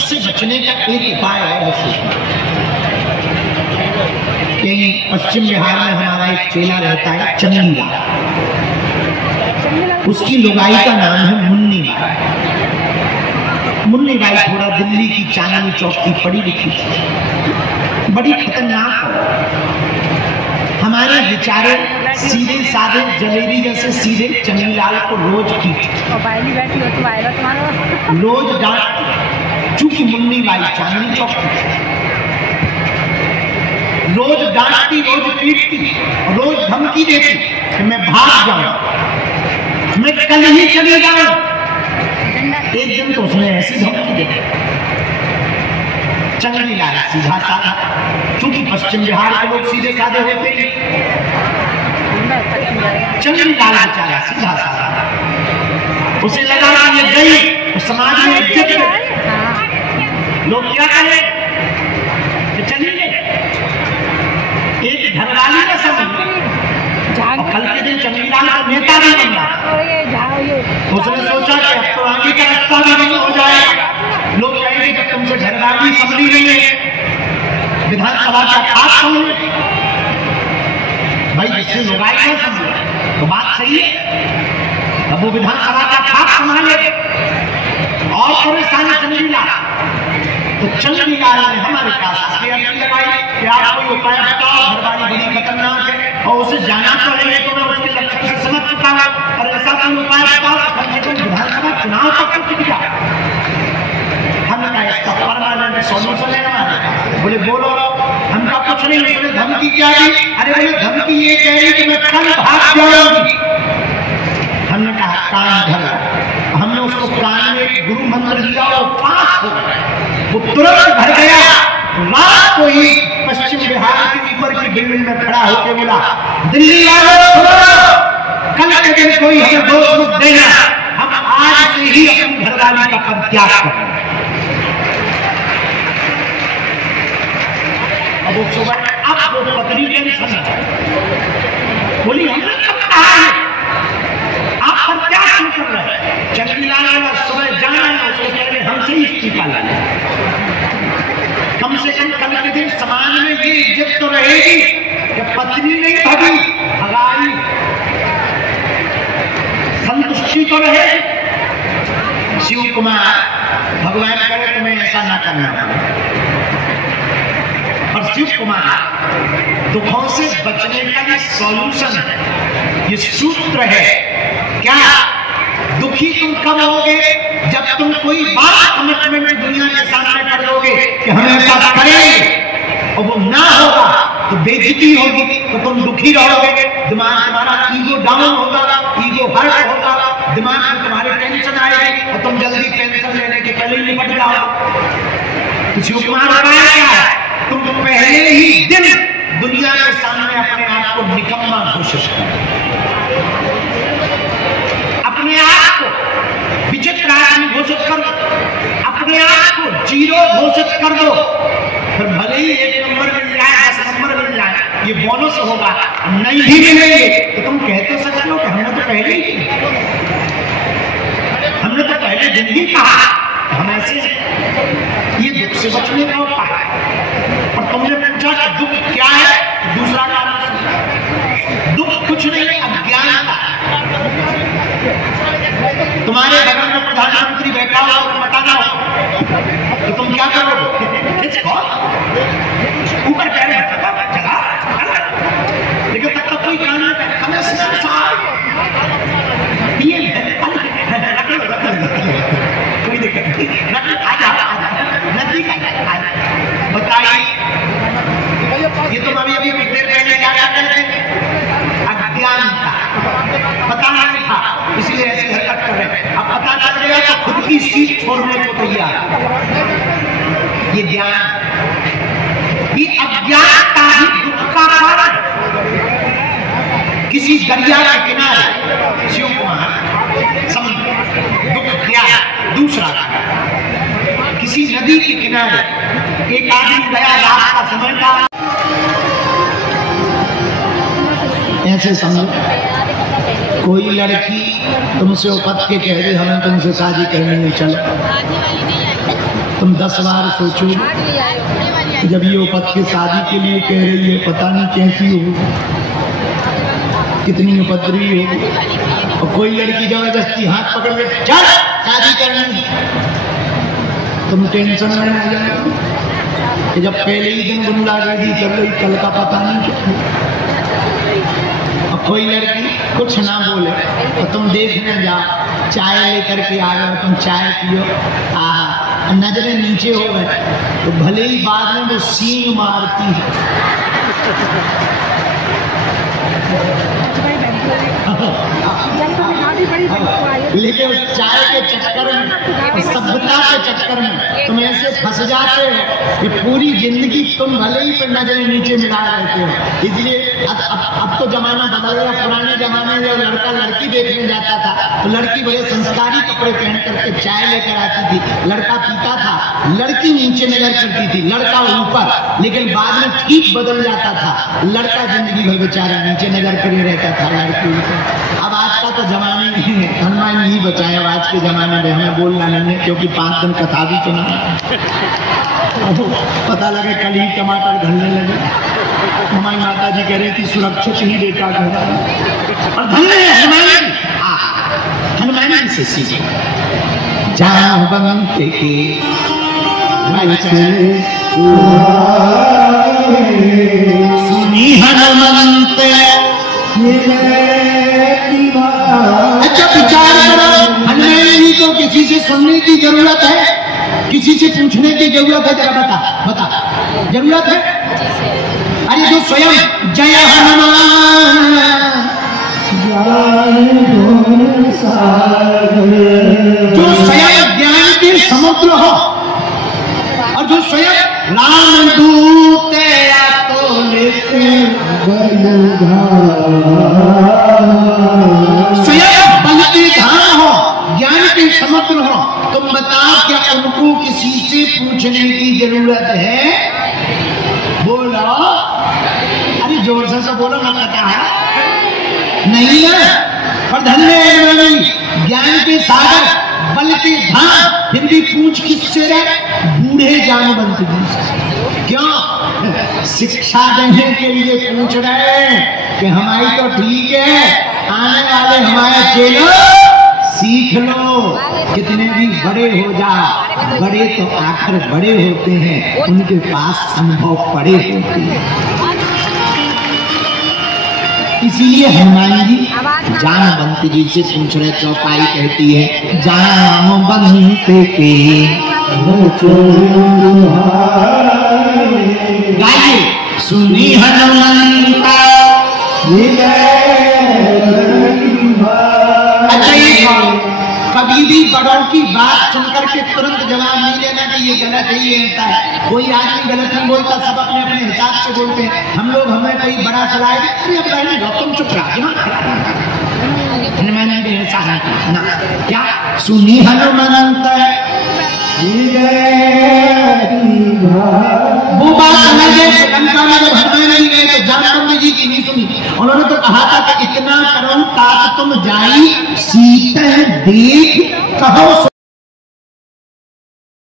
से बचने का एक उपाय और है सोचना। यही पश्चिम बिहार में हमारा एक चेला रहता है चंदीलाल, उसकी लुगाई का नाम है मुन्नी बाई। मुन्नी बाई थोड़ा दिल्ली की चांदनी चौक की पढ़ी लिखी थी, बड़ी खतरनाक है। हमारे बेचारे सीधे साधे जलेबी जैसे सीधे चंदीलाल को रोज पीटती, रोज डांट, चूंकि मुन्नी बाई चांदनी चौक की थी, रोज डांटती, रोज पीटती, रोज धमकी देती कि मैं भाग जाऊं, मैं कल ही चली जाऊं। एक दिन तो उसने ऐसी धमकी दी, चंदीलाल सीधा साधा, क्योंकि पश्चिम बिहार के लोग सीधे साधे होते हैं, चंदीलाल बेचारा सीधा साधा, उसे लगा कि ये गई तो समाज में इज्जत है, लोग क्या कहें कि चली गई। एक घरवाली का समय, कल के दिन चंदीलाल का नेता भी बन रहा, उसने सोचा कि अब तो आगे का रास्ता भी बंद हो जाएगा, लोग कहेंगे कि तुमसे घरवाली संभली नहीं है, विधानसभा का खास समझ भाई, जिससे लुगाई नहीं समझे तो बात सही है, अब वो विधानसभा का खास संभाले और परेशानी चंदीलाल। तो चंदीलाल ने हमारे पास लगाई कि आप कोई उपाय बताओ, घरवाली बड़ी खतरनाक है और उसे जाना तो है, तो मैं उसके लक्षण से समझ चुका हूं, और ऐसा कोई उपाय बताओ कम से कम विधानसभा चुनाव तक तो टिक जाए। हमने कहा इसका परमानेंट सॉल्यूशन है हमारे। बोले बोलो। हमका कुछ नहीं, बोले धमकी क्या दी? अरे बोले धमकी ये कह रही कि मैं कल भाग जाऊंगी। हमने कहा कान धर, हमने उसको कान में गुरु मंत्र दिया और पास हो गया, वो तुरंत भर गया। रात को ही पश्चिम बिहार के ऊपर की बिल्डिंग में खड़ा होकर बोला, दिल्ली वालों कल के दिन कोई हमें दोष मत देना, हम आज से ही अपनी घरवाली का पद त्याग करें। अब वो सुबह अब वो पत्नी टेंशन बोली, हमने कब कहा है आप पर क्या क्यों कर रहे हैं? चंदीलाल ने सुबह जाना है, उसके पहले हमसे ही इस्तीफा लाना, कम से कम कल के दिन समाज में ये इज्जत तो रहेगी कि पत्नी नहीं भगी, भगाई, संतुष्टि तो रहेगी। शिव कुमार भगवान करे तुम्हें ऐसा ना करना, और शिव कुमार दुखों से बचने का ये सॉल्यूशन है, ये सूत्र है। क्या दुखी तुम कब होगे? जब तुम कोई बात कमिटमेंट दुनिया के सामने कर दोगे कि हम ऐसा करेंगे और वो ना होगा तो बेइज्जती होगी, तो तुम दुखी रहोगे, दिमाग तुम्हारा ईगो डाउन होगा, ईगो हर्ट होगा, दिमाग में तुम्हारे टेंशन आएगी और तुम जल्दी पेंशन लेने के पहले ही निपट जाओ। तो शिव कुमार बताया क्या है? तुम पहले ही दिन दुनिया के सामने अपने आप को निकम्मा घोषित करो, अपने आप को विचित्र आदमी घोषित कर दो, अपने आप को जीरो घोषित कर दो, फिर भले ही 1 नंबर मिल जाए, 10 नंबर मिल जाए, ये बोनस होगा, नहीं भी मिलेंगे तो तुम कहते सकते हो कि हमने तो पहले ही, हमने तो पहले दिन ही कहा हम ऐसे। ये दुख से बचने का उपाय। और तुमने पूछा कि दुख क्या है? दूसरा कारण, दुख कुछ नहीं, अज्ञानता। तुम्हारे बगल में प्रधानमंत्री बैठा हो और बताना हो तो तुम क्या करोगे? ऊपर पैर चला, लेकिन तब तक कोई काम नहीं करता। कोई दिक्कत नहीं, बताइए। ये तो अभी अभी कुछ देर पहले क्या करते थे? अज्ञानता, पता नहीं था इसलिए ऐसी हरकत कर रहे। अब पता चल गया तो खुद की सीट छोड़ने को तैयार। ये ज्ञान, ये अज्ञानता ही दुख का कारण। किसी दरिया के किनारे शिव कुमार समुद्र, दुख क्या? दूसरा कारण। किसी नदी के किनारे एक आदमी गया, रात का समय था, ऐसे समझो कोई लड़की तुमसे उपत के कह दे हमें तुमसे शादी करनी है, चलो तुम 10 बार सोचो जब ये उपत की शादी के लिए कह रही है, पता नहीं कैसी हो, कितनी उपद्रवी हो। और कोई लड़की जबरदस्ती हाथ पकड़ के चल शादी करनी, तुम टेंशन में आ जाओ कि जब पहले ही दिन गुंडागर्दी कर रही, कल का पता नहीं। और कोई लड़की कुछ ना बोले और तुम देखने जाओ, चाय लेकर के आ गए, तुम चाय पियो, नजरें नीचे हो गए तो भले ही बाद में वो सींग मारती है। लेकिन उस चाय के चक्कर में, सभ्यता के चक्कर में तुम ऐसे फंस जाते हो कि पूरी जिंदगी तुम भले ही पर नजरें नीचे मिला रहते हो। इसलिए अब तो जमाना बदल गया। पुराने जमाने में जब लड़का लड़की देखने जाता था तो लड़की बड़े संस्कारी कपड़े पहन करके चाय लेकर आती थी, लड़का पीता था, लड़की नीचे नजर करती थी, लड़का ऊपर। लेकिन बाद में ठीक बदल जाता था, लड़का जिंदगी भर बेचारा नीचे नजर करे रहता था, लड़की ऊपर। अब आज का तो जमाने में हनुमान ही बचाए। आज के जमाने में हमें बोलना नहीं है, क्योंकि 5 दिन कथा भी सुना, पता लगे कल ही टमाटर घलने लगे। हमारी माता जी कह रही थी सुरक्षित ही बेटा घर। और धन्य हनुमान जी से सीखे जावंत के सुनी हनुमंत। अच्छा विचार करो, हनुमान जी को किसी से सुनने की जरूरत है, किसी से पूछने की जरूरत है? जरा बता जरूरत है? अरे जो स्वयं जय हनुमान, जो स्वयं ज्ञान के समुद्र हो और जो स्वयं राम दूत तो लेते स्वयं बलती धाम हो, ज्ञान के समुद्र हो, तुम बताओ क्या उनको किसी से पूछने की जरूरत है? बोलो, अरे जोर से तो बोलो ना, पता है नहीं है। और धन्य ज्ञान के सागर बल के धाम, फिर भी पूछ किससे रहे? बूढ़े जानवंत जी से। क्यों? शिक्षा देने के लिए पूछ रहे हैं कि हमारी तो ठीक है, आने वाले हमारे चेलों सीख लो। कितने भी बड़े हो जाओ, बड़े तो आखिर बड़े होते हैं, उनके पास अनुभव पड़े होते हैं। इसीलिए हनुमान जी जानवंत जी से पूछ रहे। चौपाई कहती है जानवंत के गाइए सुनी हनुमंता। कभी भी बड़ों की बात सुनकर के तुरंत जवाब नहीं देना कि ये गलत है, ये ऐसा है। कोई आदमी गलत नहीं बोलता, सब अपने अपने हिसाब से बोलते हैं। हम लोग हमें कोई बड़ा सलाह दे, तुम चुप रहो। हनुमान जी ऐसा है ना, क्या सुनी हनुमंत वो बात समझे। लंका में जब हनुमान जी गए तो जानवंत जी की नहीं सुनी। उन्होंने तो कहा था कि इतना करो तात तुम जाई सीत देख कहो।